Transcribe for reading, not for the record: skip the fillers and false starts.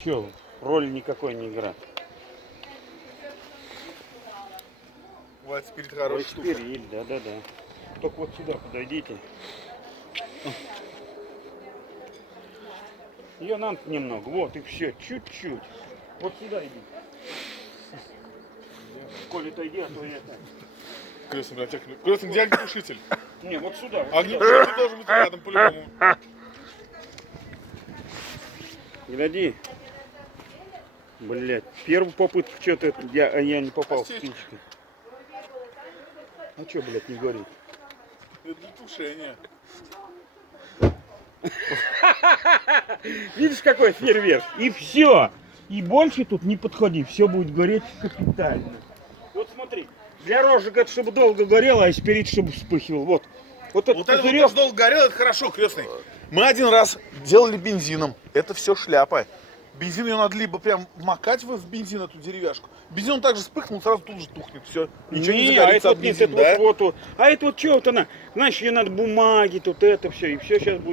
Че, роль никакой не играет. Вот спирит хорошая штука. Спириль, да. Только вот сюда подойдите. Ее надо немного. Вот и все, чуть-чуть. Вот сюда иди. Коля, отойди, а то это. Крестный, где огнетушитель? Не, вот сюда. Вот сюда. Огнетушитель должен быть рядом по-любому. Гляди. Блять, первую попытку что-то я не попал в птичку. А что, блядь, не горит? Это для тушения. Видишь, какой фейерверк? И все. И больше тут не подходи. Все будет гореть капитально. Вот смотри. Для рожек это чтобы долго горело, а спирит чтобы вспыхивал. Вот. Вот этот Вот пузырек. это долго горело, это хорошо, крестный. Мы один раз делали бензином. Это все шляпа. Бензин ее надо либо прям макать в бензин, эту деревяшку. Бензин также вспыхнул, сразу тут же тухнет. Все. Ничего не загорится от бензина, да? А это вот что вот она. Знаешь, ее надо бумаги, тут это все. И все сейчас будет.